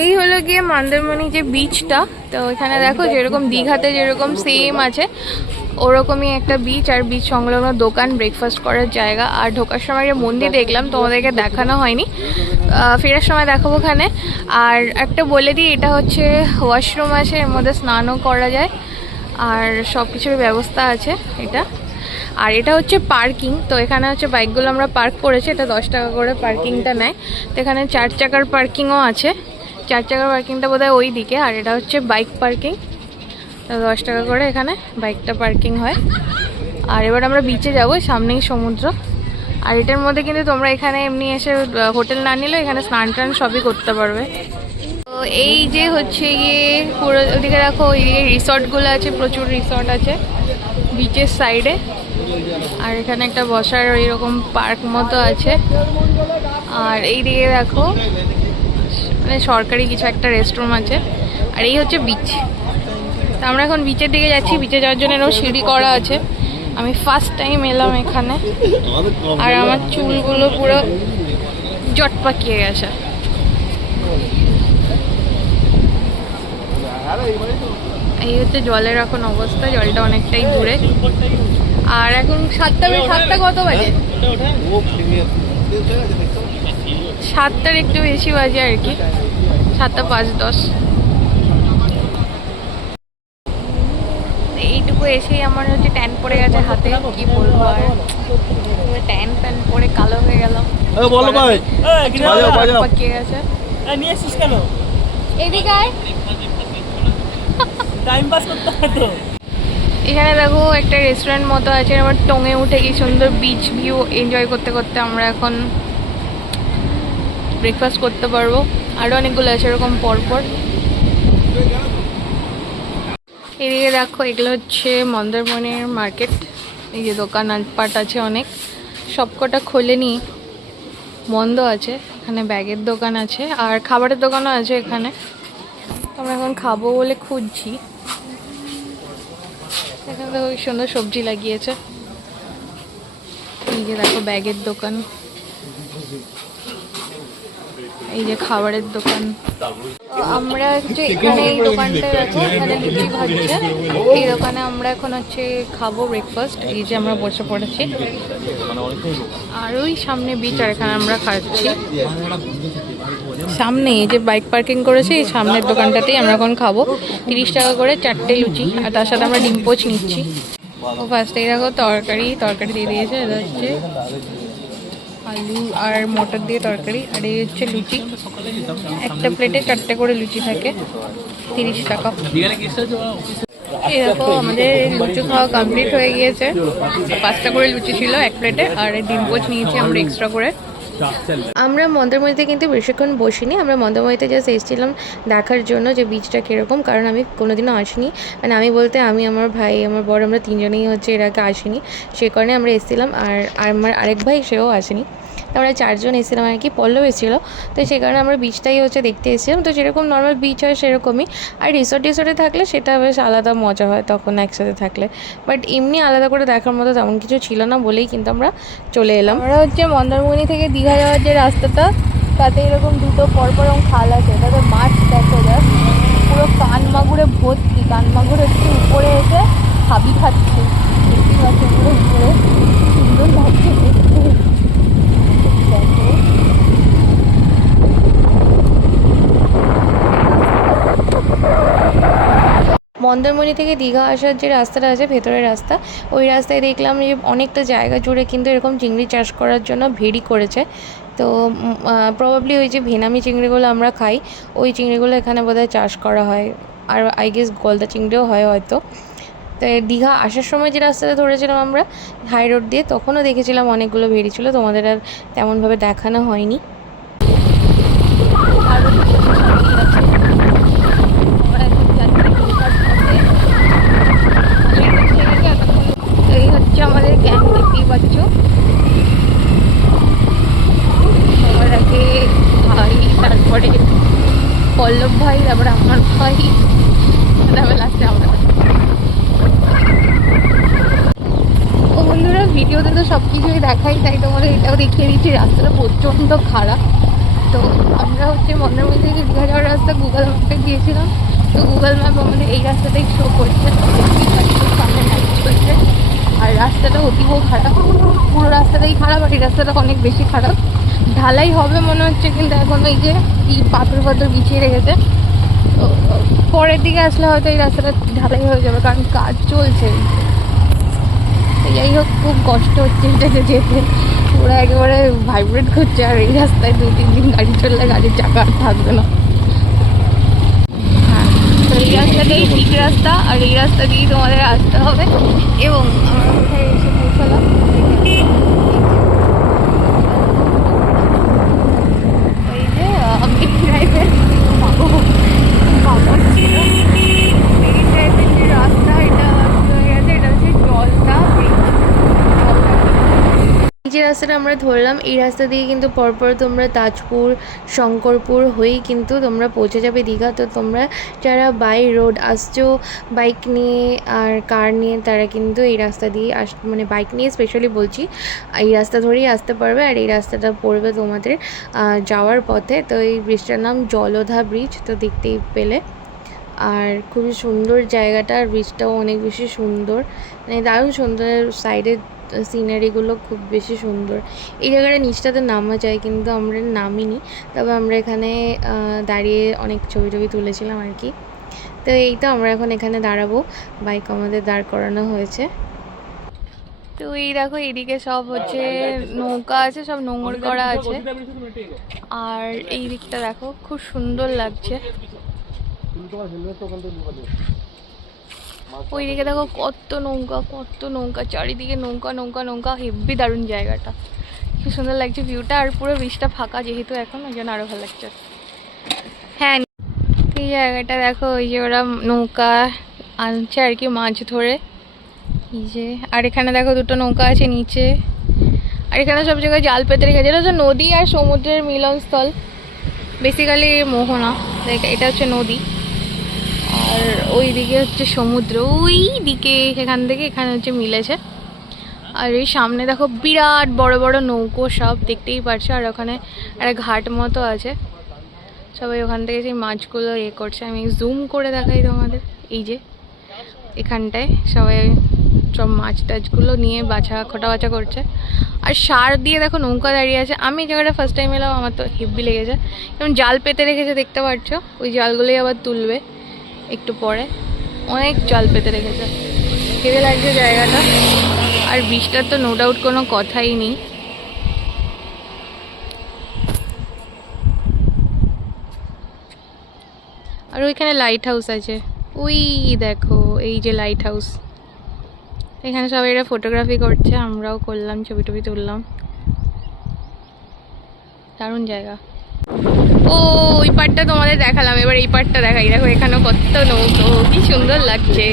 এই হলো গিয়ে মন্দারমণি যে বিচটা। তো এখানে দেখো যেরকম দীঘাতে যেরকম সেম আছে ওরকমই একটা বিচ, আর বিচ সংলগ্ন দোকান, ব্রেকফাস্ট করার জায়গা। আর ঢোকার সময় যে মন্দির দেখলাম তোমাদেরকে দেখানো হয়নি, ফেরার সময় দেখাবো ওখানে। আর একটা বলে দিই, এটা হচ্ছে ওয়াশরুম আছে, এর মধ্যে স্নানও করা যায় আর সব কিছুর ব্যবস্থা আছে এটা। আর এটা হচ্ছে পার্কিং। তো এখানে হচ্ছে বাইকগুলো আমরা পার্ক করেছি, এটা 10 টাকা করে পার্কিংটা নেয়। তো এখানে 4 চাকার পার্কিংও আছে, 4 চাকার পার্কিংটা বোধহয় ওই দিকে। আর এটা হচ্ছে বাইক পার্কিং, 10 টাকা করে এখানে বাইকটা পার্কিং হয়। আর এবার আমরা বিচে যাবো, সামনেই সমুদ্র। আর এটার মধ্যে কিন্তু তোমরা এখানে এমনি এসে হোটেল না নিলেও এখানে স্নান টান সবই করতে পারবে। তো এই যে হচ্ছে গিয়ে পুরো ওদিকে দেখো, ওইদিকে রিসর্টগুলো আছে, প্রচুর রিসর্ট আছে বিচের সাইডে। আর এখানে একটা বসার এরকম পার্ক মতো আছে। আর এই দিকে দেখো মানে সরকারি কিছু একটা রেস্টরুম আছে। আর এই হচ্ছে বিচ। তো আমরা এখন বিচের দিকে যাচ্ছি। বিচে যাওয়ার জন্য এরকম সিঁড়ি করা আছে। আমি ফার্স্ট টাইম এলাম এখানে, আর আমার চুলগুলো পুরো জট পাকিয়ে গেছে। এই হচ্ছে জলের এখন অবস্থা, জলটা অনেকটাই দূরে। আর এখন 7টা কত বাজে? 7টার একটু বেশি বাজে আর কি, 7টা 5-10। এইটুকু এসেই আমার হচ্ছে ট্যান পড়ে গেছে হাতে, কি বলবো। আর ট্যান ফ্যান পরে কালো হয়ে গেলাম। পাকিয়ে গেছে। এদিকে আয়, টাইম পাস করতে হয় তো। এখানে দেখো একটা রেস্টুরেন্ট মতো আছে, আমার টঙে উঠে কি সুন্দর বিচ ভিউ এনজয় করতে করতে আমরা এখন ব্রেকফাস্ট করতে পারবো। আরও অনেকগুলো আছে এরকম পরপর। এদিকে দেখো এগুলো হচ্ছে মন্দারমণির মার্কেট। এই যে দোকান পাট আছে অনেক, সবকটা খোলেনি, বন্ধ আছে। এখানে ব্যাগের দোকান আছে আর খাবারের দোকানও আছে এখানে। আমরা এখন খাবো বলে খুঁজছি। এখানে দেখো কি সুন্দর সবজি লাগিয়েছে। এই যে দেখো ব্যাগের দোকান, এই যে খাবারের দোকান। আমরা হচ্ছে এখানে এই দোকানটায় দেখো, এখানে লুচি ভাজছে। এই দোকানে আমরা এখন হচ্ছে খাবো ব্রেকফাস্ট। এই যে আমরা বসে পড়েছি, আর ওই সামনে বিচ, আর এখানে আমরা খাচ্ছি সামনে। এই যে বাইক পার্কিং করেছে এই সামনের দোকানটাতেই আমরা এখন খাবো। 30 টাকা করে 4টে লুচি, আর তার সাথে আমরা ডিম পোচ নিচ্ছি। ও ফার্স্টেই দেখো তরকারি দিয়ে দিয়েছে। এটা হচ্ছে আলু আর মটর দিয়ে তরকারি, আর এই হচ্ছে লুচি। একটা প্লেটে 4টে করে লুচি থাকে, 30 টাকা। এরকম আমাদের লুচি খাওয়া কমপ্লিট হয়ে গিয়েছে। 5টা করে লুচি ছিল এক প্লেটে, আর ডিম পোচ নিয়েছি আমরা এক্সট্রা করে। আমরা মন্দারমণিতে কিন্তু বেশিক্ষণ বসিনি, আমরা মন্দারমণিতে জাস্ট এসেছিলাম দেখার জন্য যে বিচটা কীরকম, কারণ আমি কোনোদিনও আসিনি। মানে আমি বলতে আমি, আমার ভাই, আমার বড়, আমরা 3জনেই হচ্ছে এর আগে আসিনি, সে কারণে আমরা এসেছিলাম। আর আমার আরেক ভাই, সেও আসেনি। আমরা 4জন এসেছিলাম আর কি, পল্লব এসেছিলো। তো সেই কারণে আমরা বিচটাই হচ্ছে দেখতে এসেছিলাম। তো যেরকম নর্মাল বিচ হয় সেরকমই। আর রিসর্টে থাকলে সেটা বেশ আলাদা মজা হয় তখন একসাথে থাকলে। বাট এমনি আলাদা করে দেখার মতো তেমন কিছু ছিল না বলেই কিন্তু আমরা চলে এলাম। আমরা হচ্ছে মন্দারমণি থেকে দীঘা যাওয়ার যে রাস্তাটা, তাতে এরকম দুটো পরপর এরকম খাল আছে। তাতে মাছ দেখো যায়, পুরো কান মাগুরে ভর্তি। কান মাগুর হচ্ছে উপরে এসে হাবি খাচ্ছে, দেখতে পাচ্ছে পুরো উপরে, সুন্দর লাগছে দেখতে। মন্দারমণি থেকে দীঘা আসার যে রাস্তাটা আছে, ভেতরের রাস্তা, ওই রাস্তায় দেখলাম যে অনেকটা জায়গা জুড়ে কিন্তু এরকম চিংড়ি চাষ করার জন্য ভেড়ি করেছে। তো প্রবাবলি ওই যে ভেনামি চিংড়িগুলো আমরা খাই, ওই চিংড়িগুলো এখানে বোধহয় চাষ করা হয়। আর আই গেস গলদা চিংড়িও হয় হয়তো। তো দীঘা আসার সময় যে রাস্তাটা ধরেছিলাম আমরা হাই রোড দিয়ে, তখনও দেখেছিলাম অনেকগুলো ভেড়ি ছিল, তোমাদের আর তেমনভাবে দেখানো হয়নি। এই হচ্ছে আমাদের ক্যাম্প, দেখতেই পাচ্ছ। সবার আগে ভাই, তারপরে পল্লব ভাই, তারপরে আমার ভাই, তারপরে লাস্টে আমরা। ও বন্ধুরা, ভিডিওতে তো সব কিছুই দেখাই, তাই তোমাদের এটাও দেখিয়ে দিচ্ছি। রাস্তাটা প্রচণ্ড খারাপ, তো আমরা হচ্ছে মন্দারমণি থেকে দীঘা যাওয়ার রাস্তা গুগল ম্যাপে দিয়েছিলাম, তো গুগল ম্যাপ আমাদের এই রাস্তাটাই শো করছে, সামনে লাইট চলছে। আর রাস্তাটা অতীব খারাপ, পুরো রাস্তাটাই খারাপ, আর এই রাস্তাটা অনেক বেশি খারাপ। ঢালাই হবে মনে হচ্ছে, কিন্তু এখন এই যে পাথর পাথর বিছিয়ে রেখেছে, তো পরের দিকে আসলে হয়তো এই রাস্তাটা ঢালাই হয়ে যাবে, কারণ কাজ চলছে। যাই হোক, খুব কষ্ট হচ্ছে এটাকে যেতে, পুরো একেবারে ভাইব্রেট করছে। আর এই রাস্তায় 2-3 দিন গাড়ি চললে গাড়ির চাকা আর থাকবে না। হ্যাঁ, তো এই রাস্তাটাই ঠিক রাস্তা, আর এই রাস্তা দিয়েই তোমাদের আসতে হবে। এবং আমরা কোথায় এসে পৌঁছালাম, এই যে মেরি ড্রাইভের ছিল মেরি ড্রাইভের যে রাস্তা, এটা হয়ে গেছে, এটা হচ্ছে জলদা ব্রিজ। যে রাস্তাটা আমরা ধরলাম, এই রাস্তা দিয়ে কিন্তু পরপর তোমরা তাজপুর, শঙ্করপুর হয়েই কিন্তু তোমরা পৌঁছে যাবে দীঘা। তো তোমরা যারা বাই রোড আসছো বাইক নিয়ে আর কার নিয়ে, তারা কিন্তু এই রাস্তা দিয়ে মানে বাইক নিয়ে স্পেশালি বলছি, এই রাস্তা ধরেই আসতে পারবে। আর এই রাস্তাটা পড়বে তোমাদের যাওয়ার পথে। তো এই ব্রিজটার নাম জলধা ব্রিজ, তো দেখতেই পেলে। আর খুবই সুন্দর জায়গাটা, আর ব্রিজটাও অনেক বেশি সুন্দর, মানে দারুণ সুন্দর। সাইডের সিনারিগুলো খুব বেশি সুন্দর। এই জায়গাটা নিচটাতে নামা যায়, কিন্তু আমরা নামিনি, তবে আমরা এখানে দাঁড়িয়ে অনেক ছবি টবি তুলেছিলাম আর কি। তো এই তো আমরা এখন এখানে দাঁড়াবো, বাইক আমাদের দাঁড় করানো হয়েছে। তো এই দেখো, এদিকে সব হচ্ছে নৌকা আছে, সব নোঙর করা আছে। আর এই দিকটা দেখো, খুব সুন্দর লাগছে। ওইদিকে দেখো কত নৌকা, চারিদিকে নৌকা নৌকা নৌকা, হেব্বি দারুণ জায়গাটা, খুব সুন্দর লাগছে ভিউটা। আর পুরো বীজটা ফাঁকা যেহেতু এখন, ওই জন্য আরো ভালো লাগছে। হ্যাঁ, এই জায়গাটা দেখো, ওই যে ওরা নৌকা আনছে আর কি মাছ ধরে, এই যে। আর এখানে দেখো দুটো নৌকা আছে নিচে, আর এখানে সব জায়গায় জাল পেতে রেখেছে। এটা হচ্ছে নদী আর সমুদ্রের মিলনস্থল, বেসিক্যালি মোহনা। এটা হচ্ছে নদী, আর ওই দিকে হচ্ছে সমুদ্র, ওই দিকে সেখান থেকে এখানে হচ্ছে মিলেছে। আর এই সামনে দেখো বিরাট বড় বড় নৌকো, সব দেখতেই পারছো। আর ওখানে একটা ঘাট মতো আছে, সবাই ওখান থেকে সেই মাছগুলো করছে। আমি জুম করে দেখাই তোমাদের, এই যে এখানটায় সবাই সব মাছ টাছগুলো নিয়ে খোটা বাছা করছে। আর সার দিয়ে দেখো নৌকা দাঁড়িয়ে আছে। আমি এই জায়গাটা ফার্স্ট টাইম এলাম, আমার তো হেব্বি লেগেছে। যেমন জাল পেতে রেখেছে, দেখতে পাচ্ছ, ওই জালগুলোই আবার তুলবে একটু পরে। অনেক জাল পেতে রেখেছে, হেভি লাগছে জায়গাটা। আর বৃষ্টির তো নো ডাউট কোনো কথাই নেই। আর ওইখানে লাইট হাউস আছে, ওই দেখো, এই যে লাইট হাউস, এখানে সবাই এরা ফটোগ্রাফি করছে, আমরাও করলাম, ছবি টবি তুললাম। দারুণ জায়গা। ও ওই পার্টটা তোমাদের দেখালাম, এবার এই পার্টটা দেখাই। দেখো এখানেও কত নৌকো, কি সুন্দর লাগছে।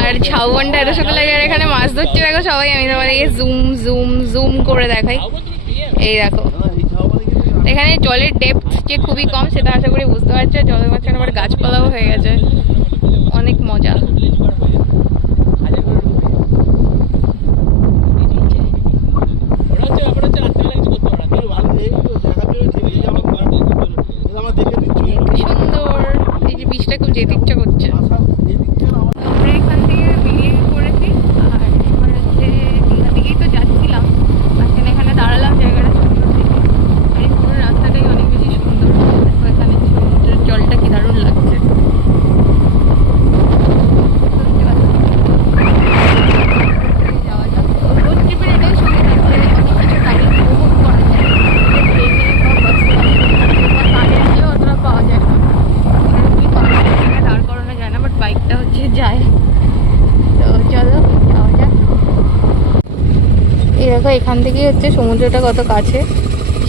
আর ঝাউবনটা এত সুন্দর লাগে, আর এখানে মাছ ধরছে দেখো সবাই। আমি তোমাদেরকে জুম জুম জুম করে দেখাই, এই দেখো। এখানে জলের ডেপথ যে খুবই কম, সেটা আশা করি বুঝতে পারছো। জলের মাঝখানে আবার গাছপালাও হয়ে গেছে, অনেক মজা। সুন্দর, এই যে বীজটা খুব যেতে ইচ্ছা করছে। আমরা এখান থেকে বেরিয়ে পড়েছি, আর এবার হচ্ছে দীঘা দিকেই তো যাচ্ছিলাম। মাঝখানে এখানে দাঁড়ালাম, জায়গাটা সুন্দর দেখে। আর এই পুরো রাস্তাটাই অনেক বেশি সুন্দর। দেখো এখানে সমুদ্রের জলটা কি দারুণ লাগছে। যাওয়া যাক, রোড ট্রিপের এটাই সুবিধা, অনেক কিছু গাড়ি উপভোগ করা যায়। অতটা পাওয়া যায় না, দাঁড় করানো যায় না, বাট বাইকটা হচ্ছে যায়। তো চলো যাওয়া যাক। এই দেখো এখান থেকেই হচ্ছে সমুদ্রটা কত কাছে,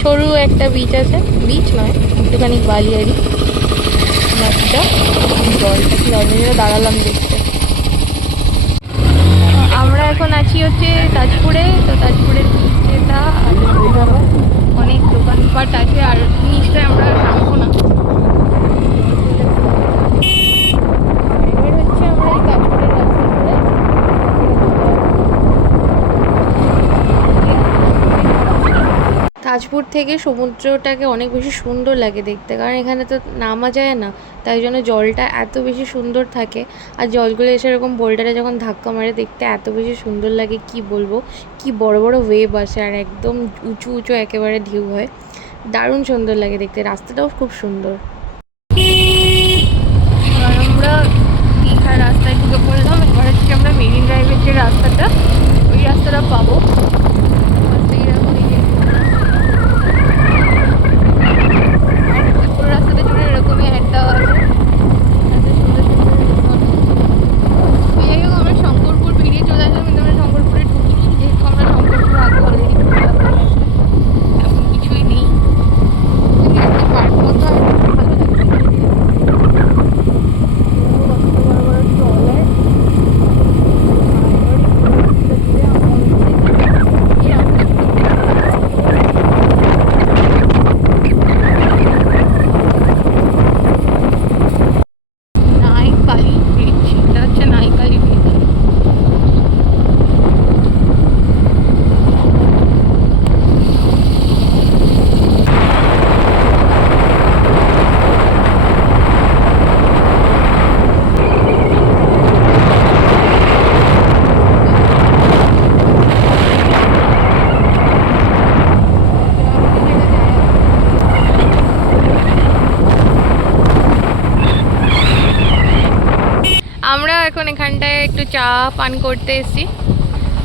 সরু একটা বিচ আছে, বিচ নয় একটুখানি বালিয়ারি নদীটা, জলটা কি দাঁড়িয়ে দাঁড়ালাম দেখতে। আমরা এখন আছি হচ্ছে তাজপুরে। তো তাজপুরের বিচটা অনেক দোকানপাট আছে, আর নিচটায় আমরা নামবো না। তাজপুর জয়পুর থেকে সমুদ্রটাকে অনেক বেশি সুন্দর লাগে দেখতে, কারণ এখানে তো নামা যায় না, তাই জন্য জলটা এত বেশি সুন্দর থাকে। আর জলগুলো এসে এরকম বোল্ডারে যখন ধাক্কা মারে দেখতে এত বেশি সুন্দর লাগে, কি বলবো, কি বড় বড় ওয়েভ আসে আর একদম উঁচু উঁচু একেবারে ঢেউ হয়, দারুণ সুন্দর লাগে দেখতে। রাস্তাটাও খুব সুন্দর। আমরা দীঘার রাস্তায় ঢুকে পড়লাম। এবার হচ্ছে আমরা মেরিন ড্রাইভের যে রাস্তাটা, ওই রাস্তাটা পাবো। পুরো রাস্তাটা জুড়ে এরকমই একটা আছে, যাই হোক আমরা শঙ্করপুর বেরিয়ে চলে আসলাম, কিন্তু আমরা শঙ্করপুরে ঢুকিনি, যেহেতু আমরা শঙ্করপুর আগে অলরেডি এমন কিছুই নেই। পার্ক মতো আর ভালো নাইকালি ব্রিজ, এটা হচ্ছে নাইকালি ব্রিজ। আমরা এখন এখানটায় একটু চা পান করতে এসেছি।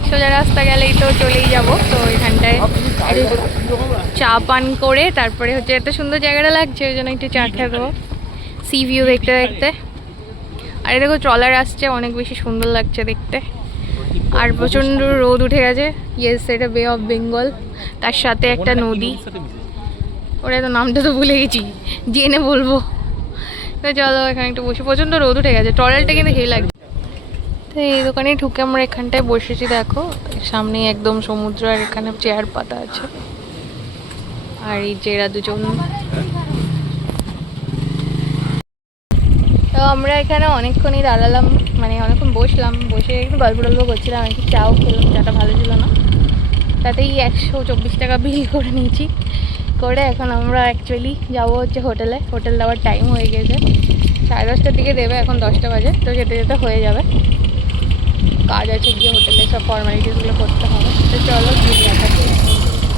সোজা রাস্তা গেলেই তো চলেই যাব, তো এখানটায় চা পান করে তারপরে হচ্ছে এত সুন্দর জায়গাটা লাগছে, ওই জন্য একটু চা খেয়ে দেবো সি ভিউ দেখতে দেখতে। আর এই দেখো ট্রলার আসছে, অনেক বেশি সুন্দর লাগছে দেখতে। আর প্রচণ্ড রোদ উঠে গেছে। ইয়েস, এটা বে অফ বেঙ্গল, তার সাথে একটা নদী, ওটা তো নামটা তো ভুলে গেছি, জেনে বলবো। তো চলো এখানে একটু বসে, প্রচণ্ড রোদ উঠে গেছে, ট্রলারটা কিন্তু হেই লাগছে। তো এই দোকানে ঢুকে আমরা এখানটায় বসেছি, দেখো সামনে একদম সমুদ্র, আর এখানে চেয়ার পাতা আছে। আর এই যে এরা দুজন, তো আমরা এখানে অনেকক্ষণই দাঁড়ালাম, মানে অনেকক্ষণ বসলাম, বসে একটু গল্প টল্প করছিলাম, একটু চাও খেলাম, চাটা ভালো ছিল না, তাতেই 124 টাকা বিল করে নিয়েছি। করে এখন আমরা অ্যাকচুয়ালি যাবো হচ্ছে হোটেলে। হোটেল দেওয়ার টাইম হয়ে গেছে, 10:30টার দিকে দেবে, এখন 10টা বাজে, তো যেতে যেতে হয়ে যাবে। কাজ আছে গিয়ে হোটেলে সব ফর্মালিটিসগুলো করতে হবে। তো চলো গিয়ে দেখাচ্ছি।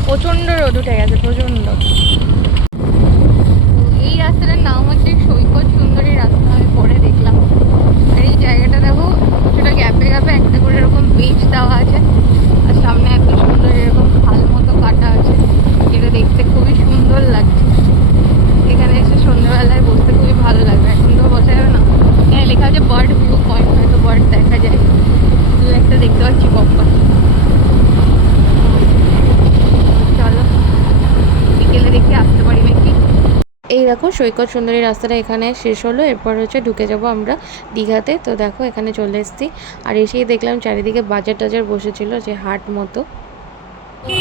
প্রচণ্ড রোদ উঠে গেছে, প্রচণ্ড। এই রাস্তাটার নাম হচ্ছে সৈকত সুন্দরী রাস্তা, আমি পরে দেখলাম। আর এই জায়গাটা দেখো, কিছুটা গ্যাপে গ্যাপে একটা করে এরকম বেঞ্চ দেওয়া আছে, আর সামনে এত সুন্দর এরকম খাল মতো কাটা আছে, যেটা দেখতে খুবই সুন্দর লাগছে। এখানে এসে সন্ধ্যাবেলায় বসতে খুবই ভালো লাগবে, এখন তো বসা যাবে না। এখানে লেখা আছে বার্ড ভিউ পয়েন্ট, হয়তো বার্ড দেখা যায়, দু একটা দেখতে পাচ্ছি বক পাখি। চলো বিকেলে দেখে আসতে পারি নাকি। এই দেখো সৈকত সুন্দরী রাস্তাটা এখানে শেষ হলো, এরপর হচ্ছে ঢুকে যাব আমরা দীঘাতে। তো দেখো এখানে চলে এসেছি, আর এসেই দেখলাম চারিদিকে বাজার টাজার বসেছিল, যে হাট মতো।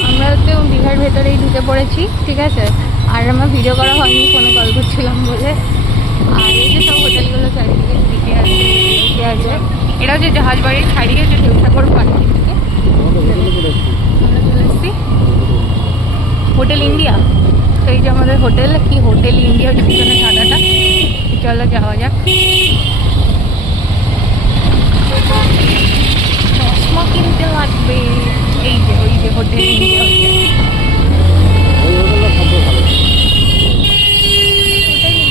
আমরা হচ্ছে দীঘার ভেতরেই ঢুকে পড়েছি, ঠিক আছে। আর আমার ভিডিও করা হয়নি, ফোনে কল করছিলাম বলে। আর এই যে সব হোটেলগুলো চারিদিকে দিকে আছে, দিকে আছে। এটা হচ্ছে জাহাজ বাড়ির ছাড়িয়ে হচ্ছে ঢেউসাগর পার্কের দিকে আমরা চলে এসেছি। হোটেল ইন্ডিয়া, তো এই যে আমাদের হোটেল, কি হোটেল ইন্ডিয়া হচ্ছে পিছনে সাদাটা। চলো যাওয়া যাক। চশমা কিনতে লাগবে। এই যে ওই যে হোটেল ইন্ডিয়া হচ্ছে,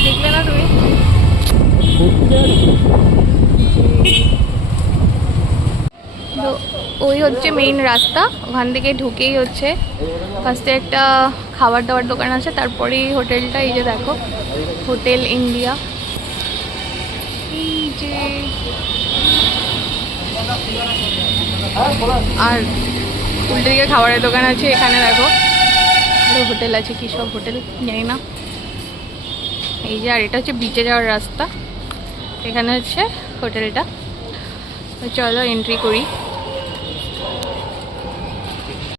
দেখলে না তুমি? তো ওই হচ্ছে মেইন রাস্তা, ওখান থেকে ঢুকেই হচ্ছে ফার্স্টে একটা খাবার দাবার দোকান আছে, তারপরেই হোটেলটা। এই যে দেখো হোটেল ইন্ডিয়া, এই যে। আর উল্টো দিকে খাবারের দোকান আছে, এখানে দেখো হোটেল আছে, কি সব হোটেল জানি না। এই যে, আর এটা হচ্ছে বিচে যাওয়ার রাস্তা, এখানে হচ্ছে হোটেলটা। তো চলো এন্ট্রি করি।